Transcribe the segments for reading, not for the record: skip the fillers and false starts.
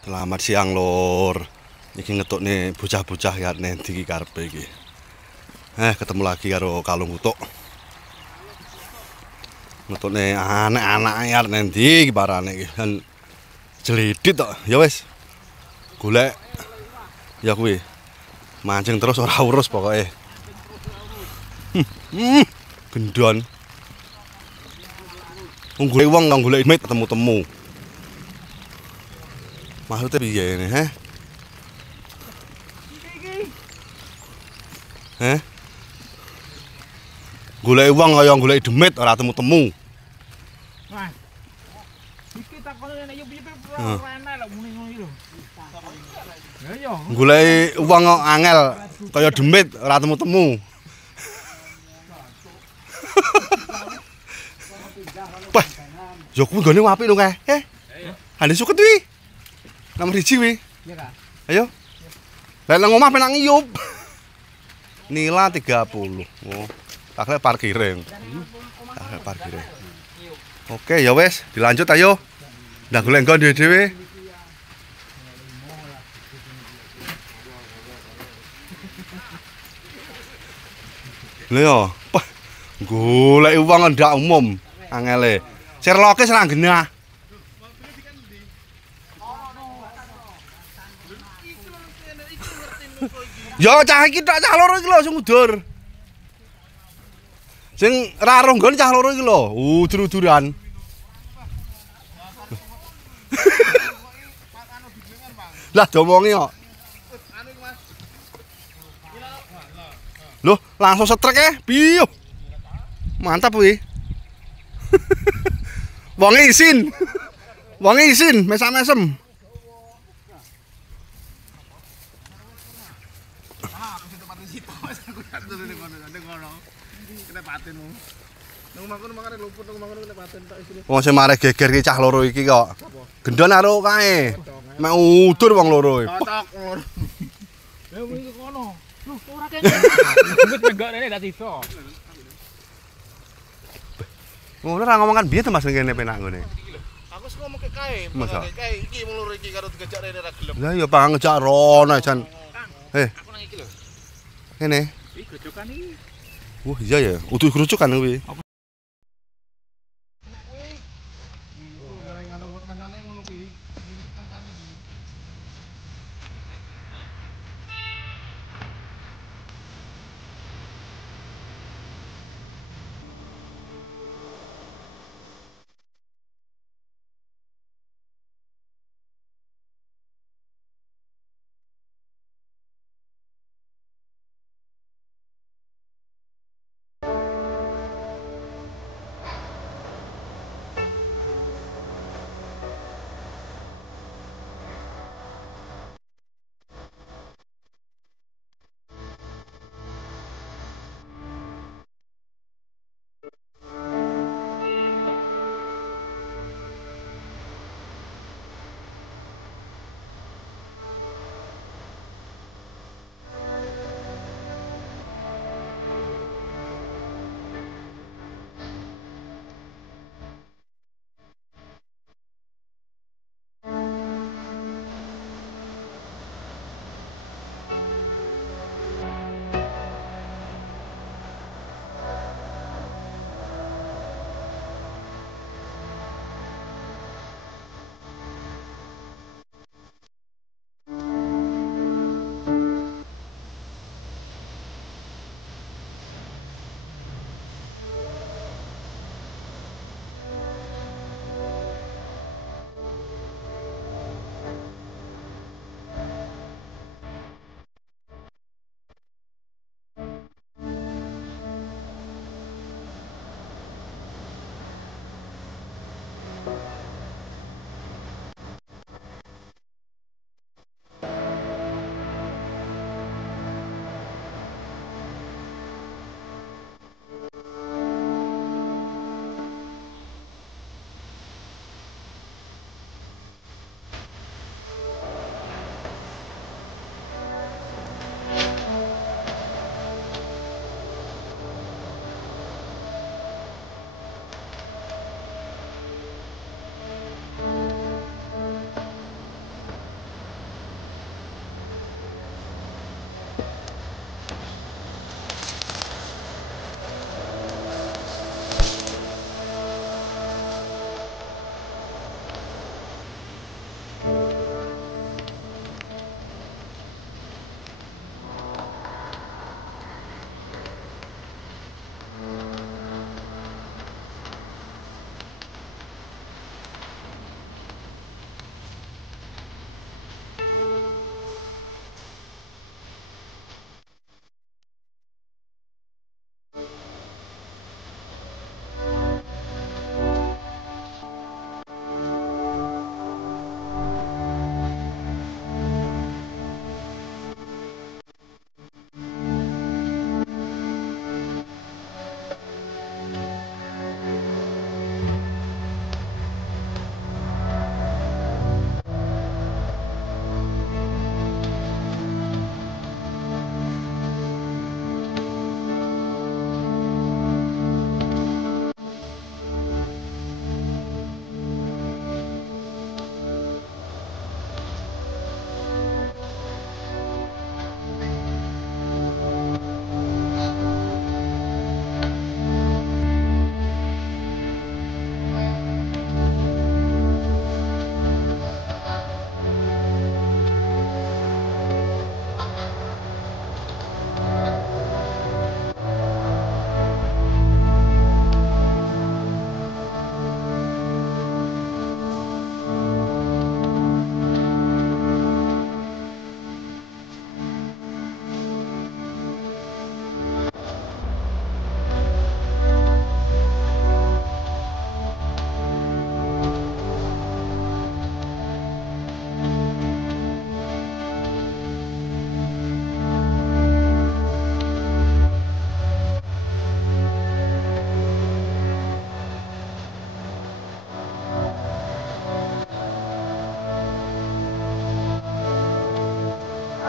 Selamat siang lor. Iki ngetuk nih bocah-bocah ya nanti iki karepe iki. Ketemu lagi karo KaluNG. Ngetuk nih anak-anak ya nanti iki parane iki. Kan jelidit tok. Ya wis. Golek ya kuwi. Mancing terus ora urus pokoke. Gendon. Golek wong kang golek mit temu-temu. Maksudnya piye ini, Golek wong kaya golek demit ora temu-temu. Mas. Iki takone nek yo piye ora enak lho muni ngono iki lho. Ya yo. Golek wong angel kaya demit ora temu-temu. Wah, yo kuwi gone apik lho kae. Hane suket kuwi. Nomor 1 kuwi. Iya Kak. Ayo. Lah nang omah penak ngiyup. Nila 30. Oh. Tak parkire. Tak parkire. Oke, ya wes, dilanjut ayo. Ndak golek nggon dhewe-dhewe. Lha yo, golek uang ndak umum angele. Sherlock wis ra genah. Yo cah iki tok cah loro iki lho sing udur. Sing ra roh nggon cah loro iki lho, udur-uduran. Lah diomongi kok. Loh, langsung setrek piye? Mantap kuwi. Wonge isin. Wonge isin, mesam-mesem. Wong sing mare geger iki cah loro iki kok. Gendon karo kae. Mek udur wong loro. Cocok loro. Ya muni kono. Loh, ora kene. Wis megak rene dak iso. Ngono ra ngomongan biyen to Mas ngene penak ngene. Aku wis ngomong ke kae. Kae iki wong loro iki karo digejak rene ra gelem. Lah ya pang ngejak rono jan. Aku nang iki lho. Ngene. Iki grojokan iki. Wah, iya ya. Utuh kerucukan kuwi.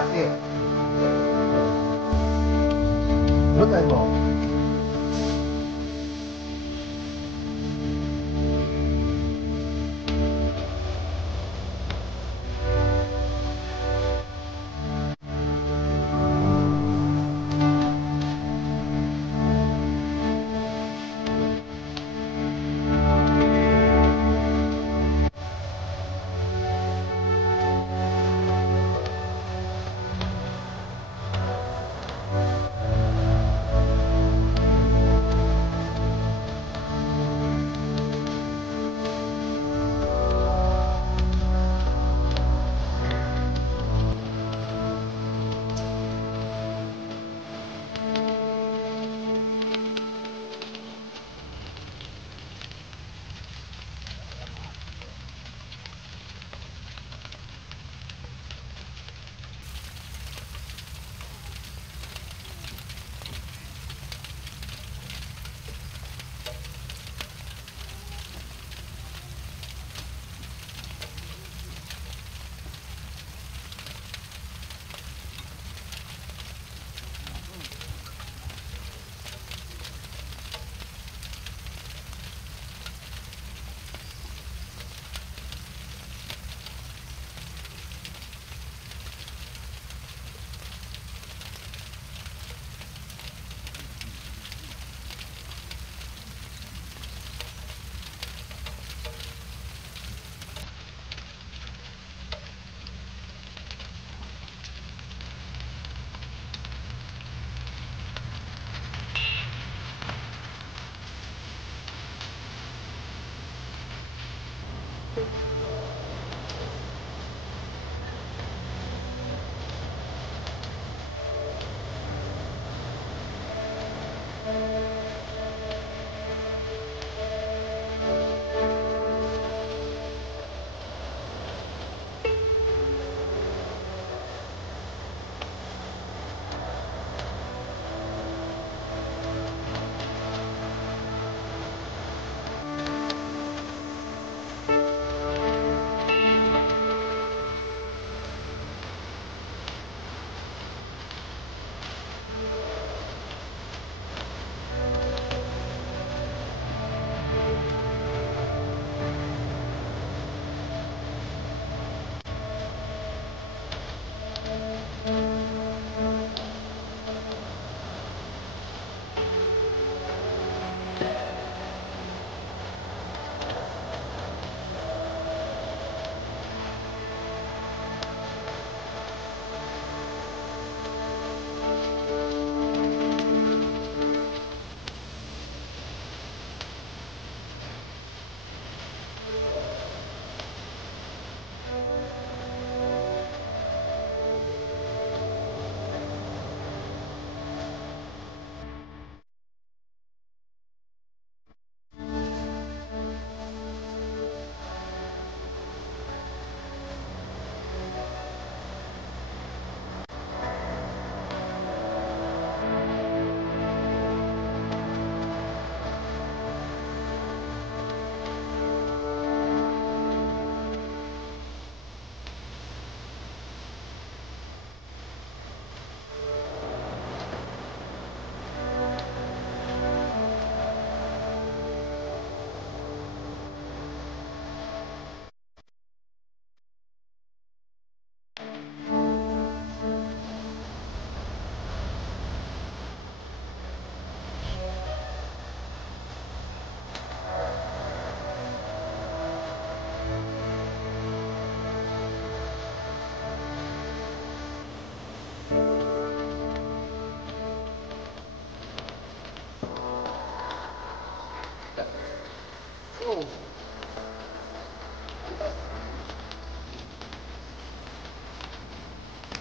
Kasih. Good and go.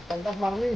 Entah mami.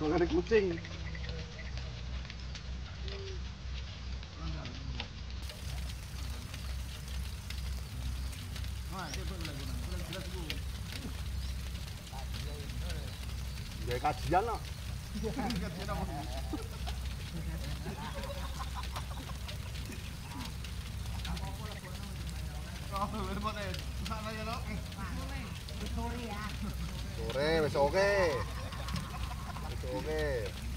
Gendongan kucing. Ya kajian loh. Sore, wis oke. Wis oke.